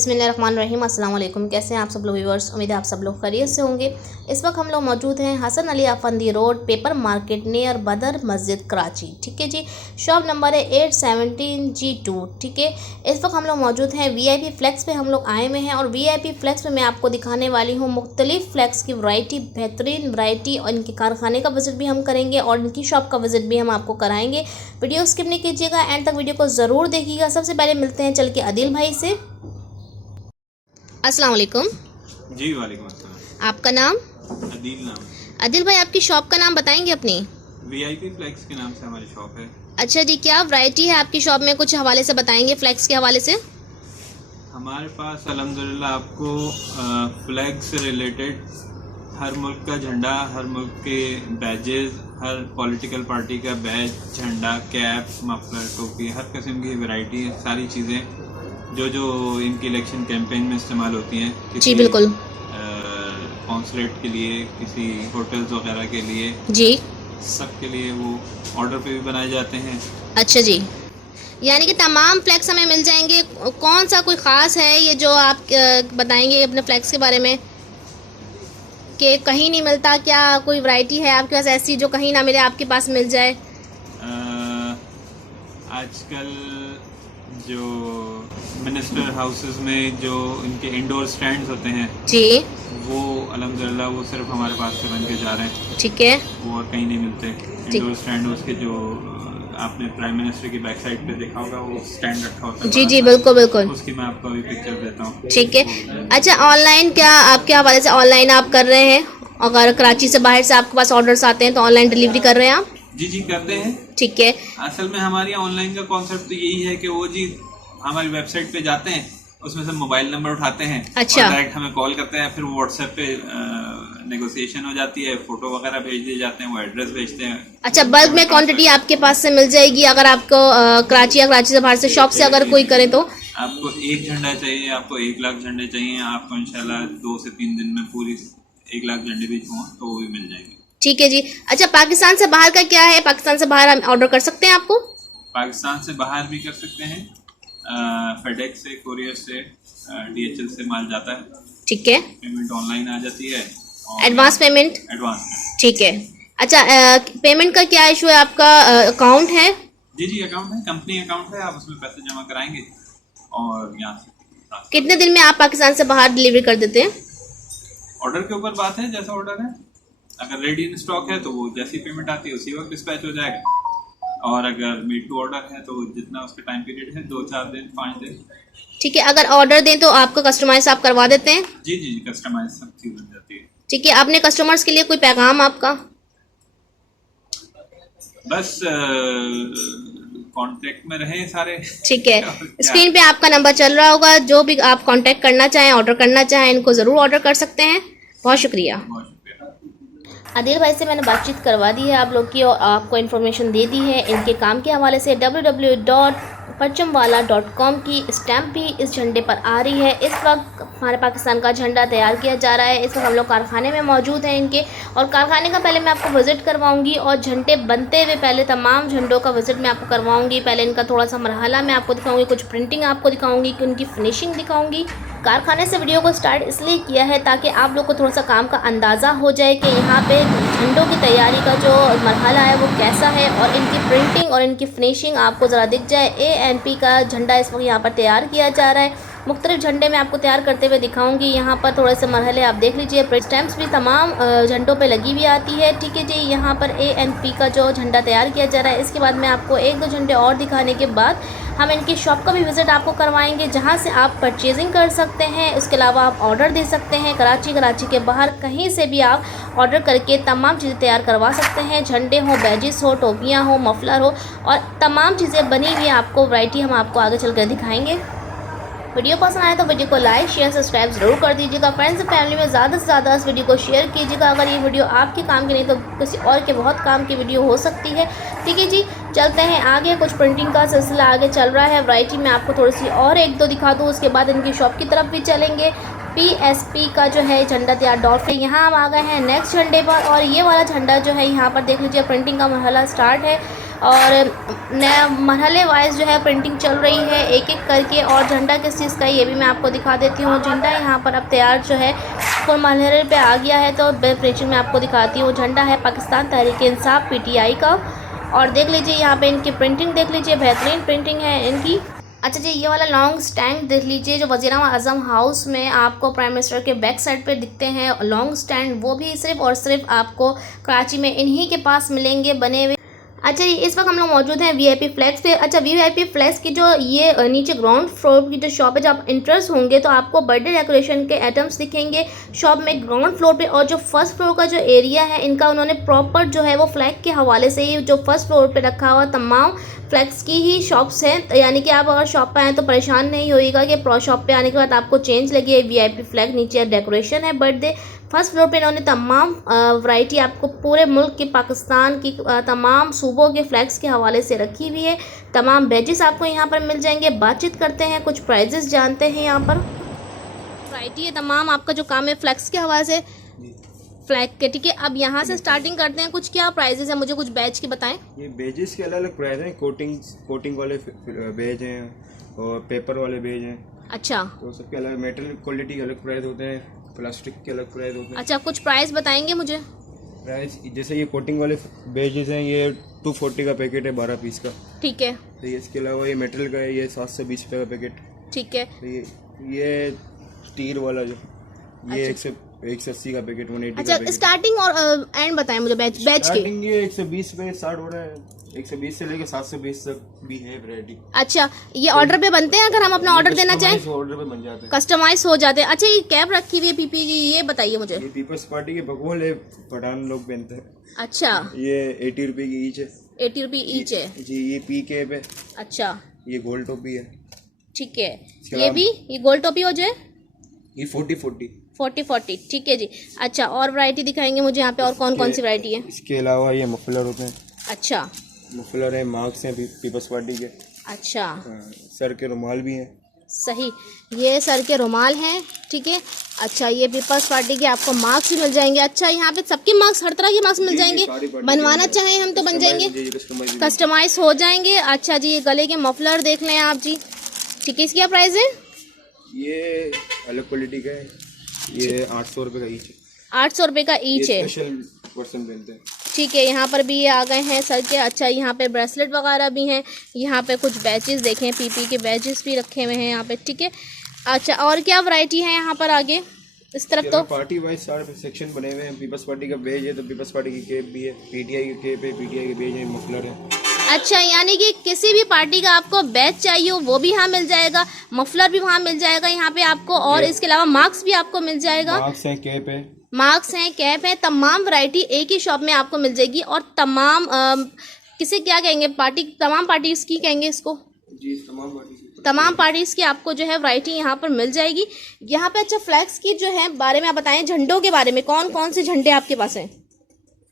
बिस्मिल्लाहिर्रहमानिर्रहीम। अस्सलाम वालेकुम। कैसे हैं आप सब लोग व्यूअर्स? उम्मीद है आप सब लोग खैरियत से होंगे। इस वक्त हम लोग मौजूद हैं Hasan Ali Afandi road, paper market near Badar Masjid, Karachi. ठीक है जी। शॉप नंबर है 817G2। ठीक है। इस वक्त हम लोग मौजूद हैं VIP फ्लेक्स पे हम लोग आए हुए हैं, और VIP फ्लेक्स में मैं आपको दिखाने वाली हूँ मुख्तलिफ फ्लेक्स की वैरायटी, बेहतरीन वैरायटी, और इनके कारखाने का विज़िट भी हम करेंगे और इनकी शॉप का विज़िट भी हम आपको कराएंगे। वीडियो स्किप नहीं कीजिएगा, एंड तक वीडियो को ज़रूर देखिएगा। सबसे पहले मिलते हैं चल के आदिल भाई से। अस्सलाम वालेकुम। जी वालेकुम अस्सलाम। आपका नाम? अदील नाम। आदिल भाई, आपकी शॉप का नाम बताएंगे अपनी? VIP फ्लेक्स के नाम से हमारी शॉप है। अच्छा जी, क्या वैरायटी है आपकी शॉप में? कुछ हवाले से बताएंगे फ्लेक्स के हवाले से। हमारे पास अल्हम्दुलिल्लाह आपको फ्लैग से रिलेटेड हर मुल्क का झंडा, हर मुल्क के बैजेस, हर पॉलिटिकल पार्टी का बैज, झंडा, कैप, मफलर, टोपी, हर किस्म की वैरायटी है। सारी चीज़ें जो इनकी इलेक्शन कैंपेन में इस्तेमाल होती हैं। जी बिल्कुल। कॉन्सुलेट के लिए, किसी होटल्स वगैरह के लिए, जी, सब के लिए वो ऑर्डर पे भी बनाए जाते हैं। अच्छा जी, यानी कि तमाम फ्लेक्स हमें मिल जाएंगे। कौन सा कोई ख़ास है ये जो आप बताएंगे अपने फ्लेक्स के बारे में कि कहीं नहीं मिलता? क्या कोई वैरायटी है आपके पास ऐसी जो कहीं ना मिले, आपके पास मिल जाए? आजकल जो मिनिस्टर हाउसेस में जो इनके इंडोर स्टैंड्स होते हैं जी, वो अल्हम्दुलिल्लाह वो सिर्फ हमारे पास से बन के जा रहे हैं। ठीक है। वो और कहीं नहीं मिलते। इंडोर स्टैंड उसके जो आपने प्राइम मिनिस्टर की बैक साइड पे देखा होगा, वो स्टैंड रखा होता है। जी जी बिल्कुल बिल्कुल। उसकी मैं आपको अभी पिक्चर देता हूँ। ठीक है। अच्छा, ऑनलाइन क्या आपके हवाले से ऑनलाइन आप कर रहे हैं? अगर कराची से बाहर से आपके पास ऑर्डर्स आते हैं तो ऑनलाइन डिलीवरी कर रहे हैं आप? जी करते हैं। ठीक है। असल में हमारी ऑनलाइन का कॉन्सेप्ट तो यही है कि वो जी हमारी वेबसाइट पे जाते हैं, उसमें से मोबाइल नंबर उठाते हैं, अच्छा, और डायरेक्ट हमें कॉल करते हैं, फिर वो व्हाट्सएप पे नेगोशिएशन हो जाती है, फोटो वगैरह भेज दिए जाते हैं, वो एड्रेस भेजते हैं। अच्छा, बल्क में क्वांटिटी आपके पास से मिल जाएगी अगर आपको कराची या कराची से बाहर से शॉप से अगर कोई करे तो? आपको 1 झंडा चाहिए, आपको 1 लाख झंडे चाहिए, आपको इंशाल्लाह 2 से 3 दिन में पूरी 1 लाख झंडे भी हों तो वो भी मिल जाएंगे। ठीक है जी। अच्छा, पाकिस्तान से बाहर का क्या है? पाकिस्तान से बाहर हम ऑर्डर कर सकते हैं आपको? पाकिस्तान से बाहर भी कर सकते हैं। फेडेक्स से, कोरियर से, DHL से माल जाता है। ठीक है। पेमेंट ऑनलाइन आ जाती है। Advance payment? एडवांस। ठीक है। अच्छा, पेमेंट का क्या इशू है? आपका अकाउंट है? जी अकाउंट है, कंपनी अकाउंट है। आप उसमें पैसे जमा कराएंगे और यहाँ से। कितने दिन में आप पाकिस्तान से बाहर डिलीवरी कर देते हैं? ऑर्डर के ऊपर बात है, जैसा ऑर्डर है। अगर रेडी इन स्टॉक है तो वो जैसी पेमेंट आती है उसी वक्त डिस्पैच हो जाएगा, और अगर मेड टू ऑर्डर है तो जितना उसका टाइम पीरियड है 2-4 दिन, 5 दिन। ठीक है। अगर ऑर्डर दें तो आपका कस्टमाइज आप करवा देते हैं? जी कस्टमाइज सब चीज बन जाती है। ठीक है। अपने कस्टमर्स के लिए कोई पैगाम आपका? बस कांटेक्ट में रहें सारे। ठीक है। स्क्रीन पे आपका नंबर चल रहा होगा, जो भी आप कांटेक्ट करना चाहें, ऑर्डर करना चाहें, इनको ज़रूर ऑर्डर कर सकते हैं। बहुत शुक्रिया। आदिल भाई से मैंने बातचीत करवा दी है आप लोग की, और आपको इन्फॉर्मेशन दे दी है इनके काम के हवाले से। www.parchamwala.com की स्टैम्प भी इस झंडे पर आ रही है। इस वक्त हमारे पाकिस्तान का झंडा तैयार किया जा रहा है। इस वक्त हम लोग कारखाने में मौजूद हैं इनके, और कारखाने का पहले मैं आपको विज़िट करवाऊंगी, और झंडे बनते हुए पहले तमाम झंडों का विज़िट मैं आपको करवाऊंगी। पहले इनका थोड़ा सा मरहला मैं आपको दिखाऊंगी, कुछ प्रिंटिंग आपको दिखाऊंगी, कि उनकी फिनिशिंग दिखाऊंगी। कारखाने से वीडियो को स्टार्ट इसलिए किया है ताकि आप लोग को थोड़ा सा काम का अंदाज़ा हो जाए कि यहाँ पे झंडों की तैयारी का जो मरहला है वो कैसा है, और इनकी प्रिंटिंग और इनकी फिनिशिंग आपको ज़रा दिख जाए। ANP का झंडा इस वक्त यहाँ पर तैयार किया जा रहा है। मुख्तलिफ झंडे मैं आपको तैयार करते हुए दिखाऊंगी। यहाँ पर थोड़े से मरहले आप देख लीजिए। प्रिंट स्टैम्प्स भी तमाम झंडों पे लगी हुई आती है। ठीक है जी। यहाँ पर ANP का जो झंडा तैयार किया जा रहा है, इसके बाद मैं आपको 1-2 झंडे और दिखाने के बाद हम इनकी शॉप का भी विज़िट आपको करवाएंगे, जहाँ से आप परचेजिंग कर सकते हैं। इसके अलावा आप ऑर्डर दे सकते हैं। कराची के बाहर कहीं से भी आप ऑर्डर करके तमाम चीज़ें तैयार करवा सकते हैं। झंडे हो, बैजेस हो, टोपियाँ हो, मफलर हो, और तमाम चीज़ें बनी हुई आपको वैरायटी हम आपको आगे चल कर दिखाएँगे। वीडियो पसंद आए तो वीडियो को लाइक, शेयर, सब्सक्राइब ज़रूर कर दीजिएगा। फ्रेंड्स और फैमिली में ज़्यादा से ज़्यादा इस वीडियो को शेयर कीजिएगा। अगर ये वीडियो आपके काम की नहीं तो किसी और के बहुत काम की वीडियो हो सकती है। ठीक है जी। चलते हैं आगे, कुछ प्रिंटिंग का सिलसिला आगे चल रहा है। वैरायटी में आपको थोड़ी सी और 1-2 दिखा दूँ, उसके बाद इनकी शॉप की तरफ भी चलेंगे। PSP का जो है झंडा तैयार डॉल्फिन। यहाँ हम आ गए हैं नेक्स्ट झंडे पर, और ये वाला झंडा जो है यहाँ पर देख लीजिए, प्रिंटिंग का मरहला स्टार्ट है। और नया मरहले वाइज जो है प्रिंटिंग चल रही है एक एक करके। और झंडा किस चीज़ का है ये भी मैं आपको दिखा देती हूँ। झंडा यहाँ पर अब तैयार जो है फुल मरहले पे आ गया है, तो प्रिंटिंग मैं आपको दिखाती हूँ। झंडा है पाकिस्तान तहरीक इंसाफ PTI का, और देख लीजिए यहाँ पे इनकी प्रिंटिंग देख लीजिए, बेहतरीन प्रिंटिंग है इनकी। अच्छा जी, ये वाला लॉन्ग स्टैंड देख लीजिए जो वज़ीर-ए-आज़म हाउस में आपको प्राइम मिनिस्टर के बैक साइड पे दिखते हैं लॉन्ग स्टैंड, वो भी सिर्फ और सिर्फ आपको कराची में इन्हीं के पास मिलेंगे बने हुए। अच्छा जी, इस वक्त हम लोग मौजूद हैं VIP फ्लैक्स पे। अच्छा, VIP फ्लैक्स की जो ये नीचे ग्राउंड फ्लोर की जो शॉप है, जब आप इंटरेस्ट होंगे तो आपको बर्थडे डेकोरेशन के आइटम्स दिखेंगे शॉप में ग्राउंड फ्लोर पे। और जो फर्स्ट फ्लोर का जो एरिया है इनका उन्होंने प्रॉपर जो है वो फ्लैग के हवाले से ही जो फर्स्ट फ्लोर पे रखा हुआ तमाम फ्लैक्स की ही शॉप्स हैं, यानी कि आप अगर शॉप पे आएँ तो परेशान नहीं होइएगा कि शॉप पे आने के बाद आपको चेंज लगे। VIP फ्लैग नीचे डेकोरेशन है बर्थडे। फर्स्ट फ्लोर पे इन्होंने तमाम वैरायटी आपको पूरे मुल्क के पाकिस्तान की तमाम सूबों के फ्लैग्स के हवाले से रखी हुई है। तमाम बैजेस आपको यहाँ पर मिल जाएंगे। बातचीत करते हैं, कुछ प्राइजेस जानते हैं। यहाँ पर वैरायटी है तमाम, आपका जो काम है फ्लैग्स के हवाले से फ्लैग के, ठीक है। अब यहाँ से स्टार्टिंग करते हैं, कुछ क्या प्राइजेस है मुझे कुछ बैच के बताएं। ये बैजेस के अलग अलग प्राइस हैं। कोटिंग वाले बैज हैं और पेपर वाले बैज हैं। अच्छा, तो सबके अलग मेटल क्वालिटी के अलग प्राइस होते हैं, प्लास्टिक के अलग प्राइस होते हैं। अच्छा, कुछ प्राइस बताएंगे मुझे। प्राइस जैसे ये कोटिंग वाले बैजेस हैं, ये 240 का पैकेट है 12 पीस का, ठीक है। तो ये इसके अलावा ये मेटल का है, ये 720 रुपये का पैकेट, ठीक है। तो ये स्टील वाला जो ये 180 का पैकेट, 180 का अच्छा, पैकेट। स्टार्टिंग और एंड बताएं मुझे बैच के। स्टार्टिंग ये 120 पे स्टार्ट हो रहा है, 120 से लेके 720 तक भी है वैरायटी। अच्छा, ये ऑर्डर पे बनते हैं अगर हम अपना ऑर्डर देना चाहें? ऑर्डर पे बन जाते हैं, कस्टमाइज हो जाते हैं। अच्छा, ये कैप रखी हुई है PP की, ये बताइए मुझे। ये पीपल्स पार्टी के बकौल है, पठान लोग पहनते हैं। अच्छा, ये 80 रुपए की ईच है। 80 रुपये ईच है जी। ये पी कैप है। अच्छा, ये गोल्ड टोपी है, ठीक है। ये भी ये गोल्ड टोपी हो जाए, ये 40 40, ठीक है जी। अच्छा, और वैरायटी दिखाएंगे मुझे यहाँ पे, और कौन कौन सी वैरायटी है? इसके अलावा ये मफलर होते हैं। अच्छा, मफलर है, मार्क्स हैं पीपल्स पार्टी के। अच्छा, सर के रुमाल भी हैं। सही, ये सर के रुमाल हैं, ठीक है। अच्छा, ये पीपल्स पार्टी के आपको मार्क्स भी मिल जाएंगे। अच्छा, यहाँ पे सबके मार्क्स, हर तरह के मार्क्स मिल जाएंगे, बनवाना चाहें हम तो बन जाएंगे, कस्टमाइज हो जाएंगे। अच्छा जी, ये गले के मफलर देख लें आप जी, ठीक है। इसकी क्या प्राइस है? ये अलग क्वालिटी का है, ये 800 रुपये का ईच है। 800 रुपये का ईच है, स्पेशल पर्सन पहनते हैं, ठीक है। यहाँ पर भी ये आ गए हैं सर के। अच्छा, यहाँ पे ब्रेसलेट वगैरह भी हैं। यहाँ पे कुछ बैचेस देखें, PP के बैचेस भी रखे हुए हैं यहाँ पे, ठीक है। अच्छा, और क्या वैरायटी है यहाँ पर आगे इस तरफ? तो पार्टी वाइज सारे सेक्शन बने हुए हैं। पीपल्स पार्टी का बेज है तो पीपल्स पार्टी की केप भी है, PTI की केप है, PTI के बेज है, मफलर है। अच्छा, यानी कि किसी भी पार्टी का आपको बैच चाहिए हो वो भी यहाँ मिल जाएगा, मफलर भी वहाँ मिल जाएगा यहाँ पे आपको, और इसके अलावा मार्क्स भी आपको मिल जाएगा। मार्क्स हैं, कैप है, मार्क्स हैं, कैप है, तमाम वैरायटी एक ही शॉप में आपको मिल जाएगी। और तमाम किसे क्या कहेंगे, पार्टी, तमाम पार्टीज की कहेंगे इसको जी, तमाम पार्टीज की आपको जो है वैरायटी यहाँ पर मिल जाएगी यहाँ पे। अच्छा, फ्लैग्स की जो है बारे में आप बताएं, झंडों के बारे में, कौन कौन से झंडे आपके पास हैं?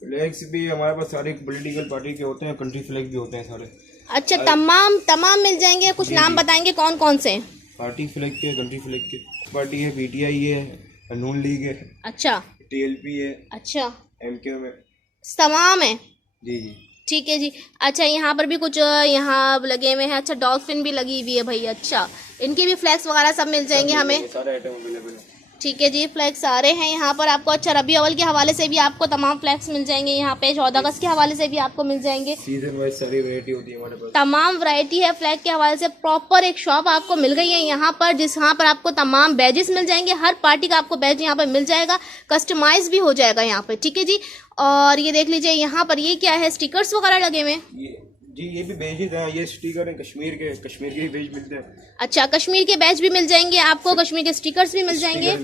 फ्लैग्स भी हमारे पास सारे पॉलिटिकल पार्टी के होते हैं, कंट्री फ्लैग भी होते हैं सारे। अच्छा, तमाम मिल जाएंगे। कुछ नाम बताएंगे कौन कौन से? पार्टी फ्लैग के, कंट्री फ्लैग के। पार्टी है, PTI है, नून लीग है, अच्छा, TLP है, अच्छा, MKM है, तमाम है, जी जी, ठीक है जी। अच्छा, यहाँ पर भी कुछ यहाँ लगे हुए हैं। अच्छा, डॉल्फिन भी लगी हुई है भाई। अच्छा, इनके भी फ्लैग्स वगैरह सब मिल जाएंगे हमें, सारे आइटम अवेलेबल है, ठीक है जी। फ्लैग्स सारे हैं यहाँ पर आपको। अच्छा, रबी अव्वल के हवाले से भी आपको तमाम फ्लैग्स मिल जाएंगे यहाँ पे, 14 अगस्त के हवाले से भी आपको मिल जाएंगे। सीजन वाइज सारी वैरायटी होती है हमारे पास, तमाम वैरायटी है फ्लैग के हवाले से। प्रॉपर एक शॉप आपको मिल गई है यहाँ पर, यहाँ पर आपको तमाम बैजेस मिल जाएंगे। हर पार्टी का आपको बैज यहाँ पर मिल जाएगा, कस्टमाइज भी हो जाएगा यहाँ पर, ठीक है जी। और ये देख लीजिए यहाँ पर ये क्या है, स्टिकर्स वगैरह लगे हुए हैं जी। ये भी बेज है, ये स्टिकर है कश्मीर के भी बेज मिलते हैं। अच्छा, कश्मीर के बैच भी मिल जाएंगे आपको, कश्मीर के स्टिकर्स भी मिल जाएंगे,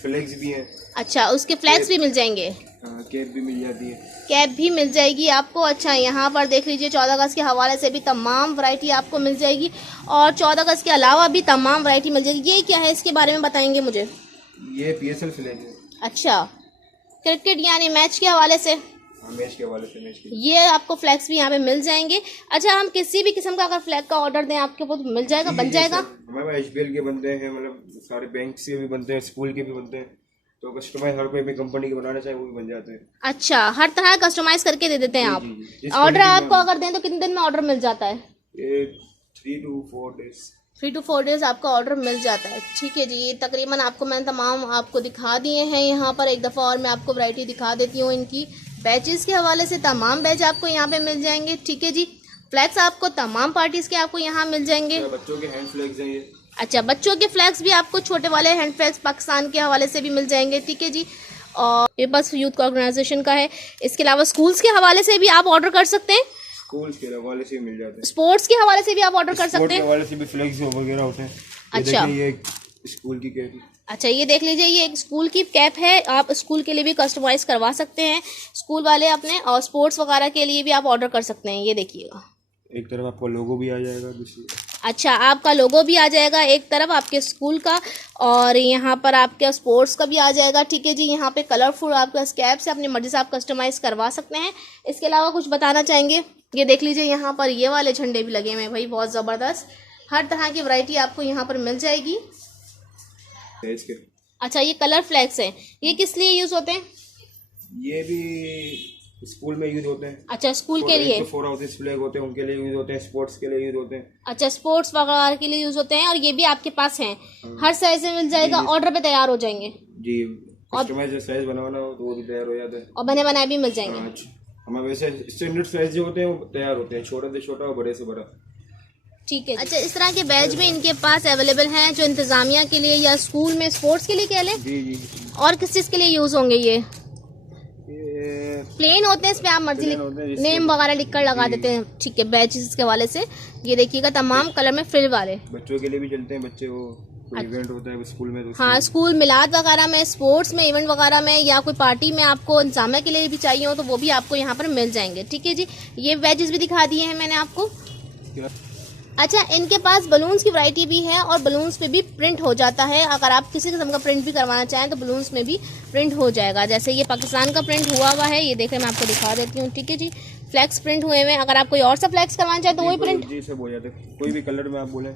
फ्लैग्स भी हैं। अच्छा, उसके फ्लैग्स भी मिल जाएंगे, कैप भी मिल जाती है, कैप भी मिल जाएगी आपको। अच्छा, यहाँ पर देख लीजिए 14 अगस्त के हवाले से भी तमाम वैरायटी आपको मिल जाएगी, और 14 अगस्त के अलावा भी तमाम वैरायटी मिल जाएगी। ये क्या है, इसके बारे में बताएंगे मुझे? ये PSL फ्लैग है। अच्छा, क्रिकेट यानी मैच के हवाले से, मैच के हवाले से, मैच के ये आपको फ्लैग्स भी यहाँ पे मिल जाएंगे। अच्छा, हम किसी भी किस्म का अगर फ्लैग का ऑर्डर दें आपके वो मिल जाएगा, बन जाएगा? हमारे पास HBL के बनते हैं, मतलब सारे बैंक से भी बनते हैं, स्कूल के भी बनते हैं, तो कस्टमाइज हर कोई भी कंपनी के बनाना चाहे वो भी बन जाते हैं। अच्छा, हर तरह कस्टमाइज करके दे देते हैं आप। जी। ऑर्डर आपको अगर दें तो कितने दिन में ऑर्डर मिल जाता है? ये 3 to 4 days। 3 to 4 डेज आपका ऑर्डर मिल जाता है। ठीक है जी, ये तकरीबन आपको मैंने तमाम आपको दिखा दिए हैं यहाँ पर। एक दफ़ा और मैं आपको वैरायटी दिखा देती हूँ इनकी। बैचेस के हवाले से तमाम बैच आपको यहाँ पे मिल जाएंगे। ठीक है जी, फ्लैग्स आपको तमाम पार्टीज के आपको यहाँ मिल जाएंगे। बच्चों के हैंड फ्लैग्स हैं ये। अच्छा, बच्चों के फ्लैग्स भी आपको छोटे वाले हैंड फ्लैग्स पाकिस्तान के हवाले से भी मिल जाएंगे। ठीक है जी, और ये बस यूथ ऑर्गेनाइजेशन का है। इसके अलावा स्कूल्स के हवाले से भी आप ऑर्डर कर सकते हैं। स्कूल्स के हवाले से मिल जाते हैं। स्पोर्ट्स के हवाले से भी आप ऑर्डर कर सकते हैं। स्पोर्ट्स के हवाले से भी फ्लैग्स वगैरह होते हैं। अच्छा, ये स्कूल की कैप। अच्छा, ये देख लीजिए, ये एक स्कूल की कैप है। आप स्कूल के लिए भी कस्टमाइज करवा सकते हैं स्कूल वाले अपने, और स्पोर्ट्स वगैरह के लिए भी आप ऑर्डर कर सकते हैं। ये देखिएगा, एक तरफ आपका लोगो भी आ जाएगा। अच्छा, आपका लोगो भी आ जाएगा एक तरफ आपके स्कूल का, और यहाँ पर आपके स्पोर्ट्स का भी आ जाएगा। ठीक है जी, यहाँ पे कलरफुल आपका कैप से अपनी मर्जी से आप कस्टमाइज करवा सकते हैं। इसके अलावा कुछ बताना चाहेंगे? ये देख लीजिए, यहाँ पर ये वाले झंडे भी लगे हुए हैं भाई, बहुत ज़बरदस्त। हर तरह की वैरायटी आपको यहाँ पर मिल जाएगी। अच्छा, ये कलर फ्लैग्स हैं, ये किस लिए यूज़ होते हैं? ये भी स्कूल में यूज होते हैं। अच्छा, स्कूल के लिए 4 हाउसेस फ्लैग होते हैं, उनके लिए यूज होते हैं। स्पोर्ट्स के लिए यूज होते हैं। अच्छा, स्पोर्ट्स वगैरह के लिए यूज होते हैं। और ये भी आपके पास हैं, हर साइज में मिल जाएगा, ऑर्डर पे तैयार हो जाएंगे जी। कस्टमाइज साइज बनवाना हो तो वो भी तैयार हो जाता है, और बने बनाए भी मिल जाएंगे। हमारे वैसे स्टैंडर्ड साइज जो होते हैं वो तैयार होते हैं, छोटे से छोटा और बड़े से बड़ा। ठीक है। अच्छा, इस तरह के बैच भी इनके पास अवेलेबल हैं जो इंतजामिया के लिए या स्कूल में स्पोर्ट्स के लिए कह लें। जी। और किस चीज़ के लिए यूज होंगे? ये प्लेन होते हैं, इसमें आप मर्जी नेम वगैरह लिख कर लगा देते हैं। ठीक है, बैचेस के हवाले से ये देखिएगा, तमाम कलर में फ्रिल वाले। बच्चों के लिए भी चलते हैं, बच्चे वो इवेंट होता है स्कूल में तो हाँ, स्कूल मिलाद वगैरह में, स्पोर्ट्स में, इवेंट वगैरह में, या कोई पार्टी में आपको इंतजामिया के लिए भी चाहिए हो तो वो भी आपको यहाँ पर मिल जाएंगे। ठीक है जी, ये बैचेस भी दिखा दिए हैं मैंने आपको। अच्छा, इनके पास बलून्स की वैरायटी भी है, और बलून्स पे भी प्रिंट हो जाता है। अगर आप किसी किस्म का प्रिंट भी करवाना चाहें तो बलून्स में भी प्रिंट हो जाएगा। जैसे ये पाकिस्तान का प्रिंट हुआ हुआ है, ये देखें, मैं आपको दिखा देती हूँ। ठीक है जी, फ्लैक्स प्रिंट हुए हुए हैं। अगर आप कोई और सा फ्लैक्स करवाना चाहें तो वही प्रिंट जी सब हो जाता है, कोई भी कलर में आप बोले।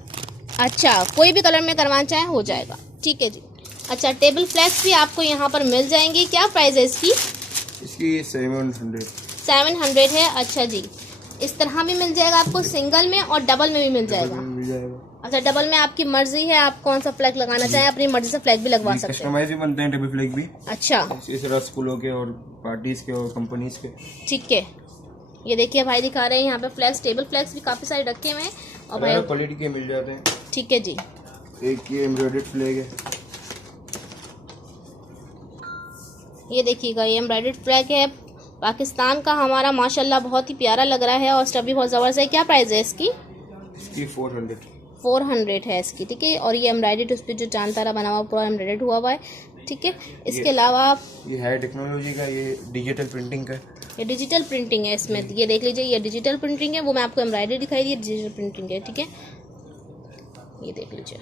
अच्छा, कोई भी कलर में करवाना चाहें हो जाएगा। ठीक है जी। अच्छा, टेबल फ्लैक्स भी आपको यहाँ पर मिल जाएंगी। क्या प्राइस है इसकी? इसकी 700 है। अच्छा जी, इस तरह भी मिल जाएगा आपको, सिंगल में और डबल में भी मिल जाएगा। अच्छा, डबल में आपकी मर्जी है, आप कौन सा फ्लैग लगाना चाहें, अपनी मर्जी से फ्लैग भी लगवा सकते हैं। कस्टमाइज भी बनते हैं टेबल फ्लैग भी। अच्छा, इस तरह स्कूलों के और पार्टीज के और कंपनीज के। ठीक है, ये देखिए भाई दिखा रहे हैं यहाँ पे फ्लैग्स, टेबल फ्लैग्स भी काफी सारे रखे हुए हैं, और भाई क्वालिटी के मिल जाते हैं। ठीक है जी। एक ये एम्ब्रॉयडर्ड फ्लैग है, ये देखिएगा, ये एम्ब्रॉयडर्ड फ्लैग है पाकिस्तान का हमारा, माशाल्लाह बहुत ही प्यारा लग रहा है, और स्टफ भी बहुत ज़बरदस्त है। क्या प्राइस है इसकी? इसकी 400 है इसकी। ठीक है, और ये एम्ब्रॉयडर्ड, उस पर जो चांद तारा बना हुआ पूरा एम्ब्रॉयडर्ड हुआ हुआ है। ठीक है, इसके अलावा ये है टेक्नोलॉजी का, ये डिजिटल प्रिंटिंग का, ये डिजिटल प्रिंटिंग है इसमें। ये देख लीजिए, ये डिजिटल प्रिंटिंग है, वो मैं आपको एम्ब्रॉयडरी दिखाई दी, डिजिटल प्रिंटिंग है। ठीक है, ये देख लीजिए।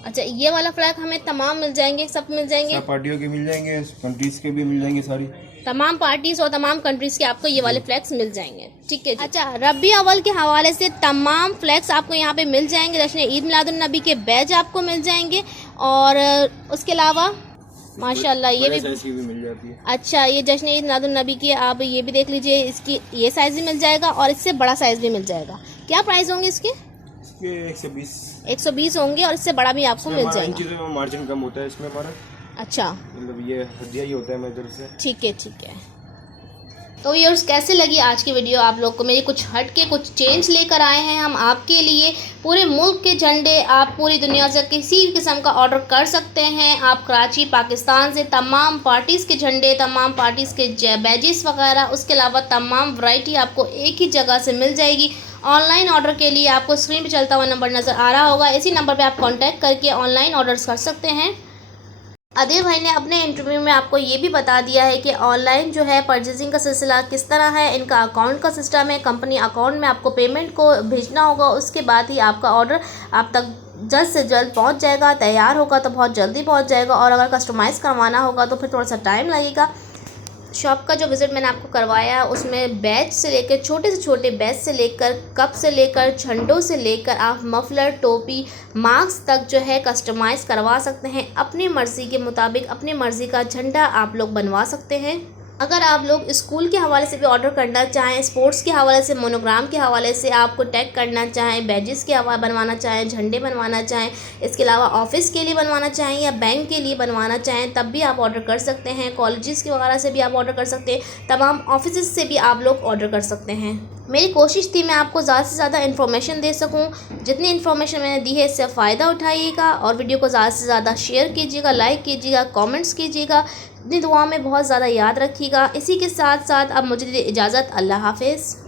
अच्छा, ये वाला फ्लैग हमें तमाम मिल जाएंगे, सब मिल जाएंगे, सब पार्टियों के मिल जाएंगे, कंट्रीज के भी मिल जाएंगे, सारी तमाम पार्टीज और तमाम कंट्रीज के आपको ये वाले फ्लैग्स मिल जाएंगे। ठीक है। अच्छा, रबी अव्वल के हवाले से तमाम फ्लैग्स आपको यहाँ पे मिल जाएंगे। जश्न ईद मिलादुन नबी के बैज आपको मिल जाएंगे, और उसके अलावा माशाल्लाह ये भी मिल जाती है। अच्छा, ये जश्न ईद मिलादुन नबी की आप ये भी देख लीजिए, इसकी ये साइज भी मिल जाएगा और इससे बड़ा साइज भी मिल जाएगा। क्या प्राइस होंगे इसके? 120 होंगे, और इससे बड़ा भी आपको मिल जाएगा। इन चीज़ों में मार्जिन कम होता है इसमें हमारा। अच्छा, मतलब ये हदिया ही होता है मेरी तरफ से। ठीक है, ठीक है। तो व्यूअर्स, कैसे लगी आज की वीडियो आप लोग को? मेरी कुछ हट के कुछ चेंज लेकर आए हैं हम आपके लिए। पूरे मुल्क के झंडे आप पूरी दुनिया से किसी भी किस्म का ऑर्डर कर सकते हैं। आप कराची, पाकिस्तान से तमाम पार्टीज़ के झंडे, तमाम पार्टीज़ के बैजेस वगैरह, उसके अलावा तमाम वैरायटी आपको एक ही जगह से मिल जाएगी। ऑनलाइन ऑर्डर के लिए आपको स्क्रीन पर चलता हुआ नंबर नज़र आ रहा होगा, इसी नंबर पर आप कॉन्टैक्ट करके ऑनलाइन ऑर्डर्स कर सकते हैं। अदील भाई ने अपने इंटरव्यू में आपको ये भी बता दिया है कि ऑनलाइन जो है परचेजिंग का सिलसिला किस तरह है। इनका अकाउंट का सिस्टम है, कंपनी अकाउंट में आपको पेमेंट को भेजना होगा, उसके बाद ही आपका ऑर्डर आप तक जल्द से जल्द पहुंच जाएगा। तैयार होगा तो बहुत जल्दी पहुंच जाएगा, और अगर कस्टमाइज़ करवाना होगा तो फिर थोड़ा सा टाइम लगेगा। शॉप का जो विज़िट मैंने आपको करवाया है उसमें बैच से लेकर छोटे से छोटे बैच से लेकर कप से लेकर झंडों से लेकर आप मफलर, टोपी, मास्क तक जो है कस्टमाइज़ करवा सकते हैं। अपनी मर्ज़ी के मुताबिक अपनी मर्ज़ी का झंडा आप लोग बनवा सकते हैं। अगर आप लोग स्कूल के हवाले से भी ऑर्डर करना चाहें, स्पोर्ट्स के हवाले से, मोनोग्राम के हवाले से आपको टैग करना चाहें, बैजेस के हवाले बनवाना चाहें, झंडे बनवाना चाहें, इसके अलावा ऑफिस के लिए बनवाना चाहें या बैंक के लिए बनवाना चाहें, तब भी आप ऑर्डर कर सकते हैं। कॉलेजेस के वगैरह से भी आप ऑर्डर कर सकते हैं। तमाम ऑफिस से भी आप लोग ऑर्डर कर सकते हैं। मेरी कोशिश थी मैं आपको ज़्यादा से ज़्यादा इन्फॉर्मेशन दे सकूं। जितनी इन्फॉर्मेशन मैंने दी है इससे फ़ायदा उठाइएगा और वीडियो को ज़्यादा से ज़्यादा शेयर कीजिएगा, लाइक कीजिएगा, कमेंट्स कीजिएगा। अपनी दुआ में बहुत ज़्यादा याद रखिएगा। इसी के साथ साथ अब मुझे दीजिए इजाज़त। अल्लाह हाफ़िज़।